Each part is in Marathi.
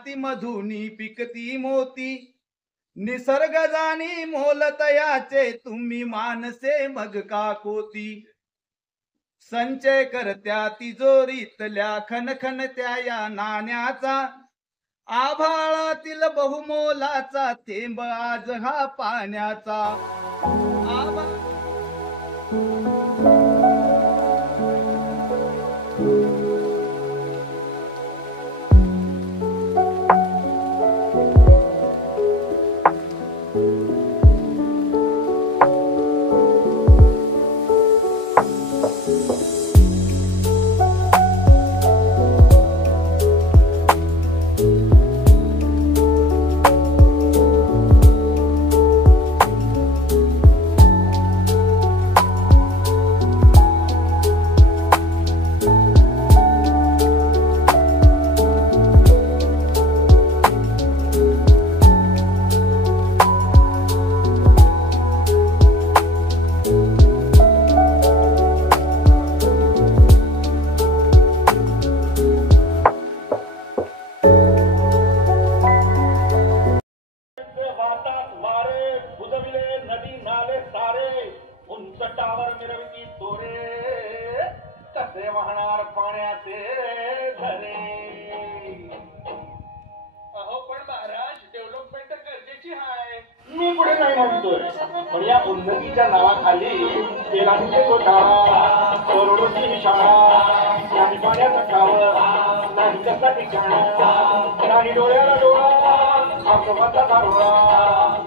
माती मधुनी पिकती मोती, निसर्ग जाणी मोलतयाचे तुम्ही मानसे मग का कोती. संचय करत्या तिजोरीतल्या खनखनत्या या नाण्याचा, आभाळातील बहुमोलाचा थेंब आज हा पाण्याचा. मी पुढे नाही म्हणतोय, पण या उन्नतीच्या नावाखाली तेलांचे घोटाळा, करोडोची शाळा, नाही पाण्याचा कावं, नाही कसा ठिकाण, नाही डोळ्याला डोळा, अपघाता दारोळा,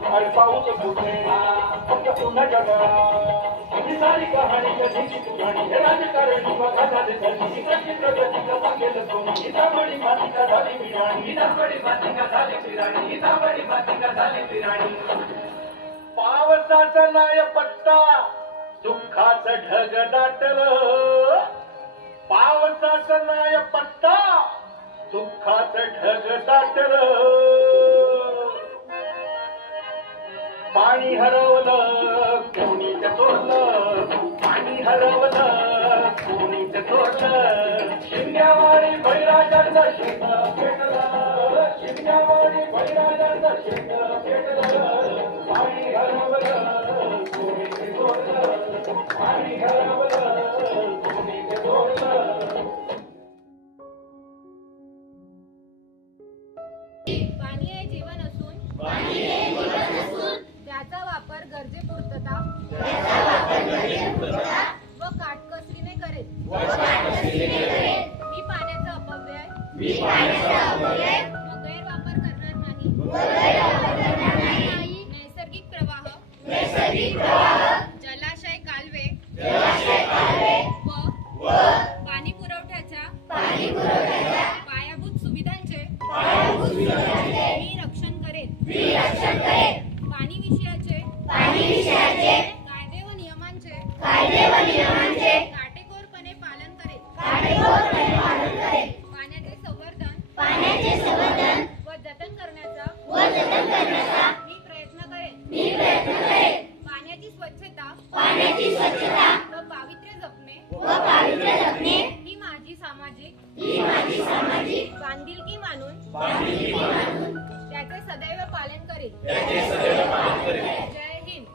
आणि पाऊस फुटे फक्त पुन्हा डळा. ही सारी कहाणी कधीची पुराणी, हे राजकारणी बघा झाले कशी, कशी प्रगती कसा केलं तुम्ही, ही दाबडी मातिका झाली बिराणी, ही दाबडी मातिका झाली बिराणी, ही दाबडी मातिका झाली बिराणी. पावसाचा नाय पत्ता, दुःखाचं ढग दाटलं, पावसाचा नाय पत्ता, दुःखाचं ढग दाटलं. पाणी हरवलं कोणी ते तोडलं, पाणी हरवलं कोणी ते तोडलं. शिंग्यावाडी बळीराजाचं शेत पेटलं, शिंग्यावाडी बळीराजाचं शेत पेटलं. पाणी हरवलं कोणी ते तोडलं, पाणी हरवलं कोणी ते तोडलं. पाणी हे जीवन असून, त्याचा वापर गरजेपुरता व काटकसरीने करेल. मी पाण्याचा अपव्यय व गैरवापर करणार नाही. नैसर्गिक प्रवाह, जलाशय कालवे व पाणी पुरवठ्याच्या पायाभूत सुविधांचे मी रक्षण करेन. पाणी विषयाचे कायदे व नियमांचे काटेकोरपणे पालन करेल. पाण्याचे संवर्धन व जतन करण्याचा मी प्रयत्न करेन. पाण्याची स्वच्छता व पावित्र्य जपणे ही माझी सामाजिक बांधिलकी मानून त्याचे सदैव पालन करेल. जय हिंद.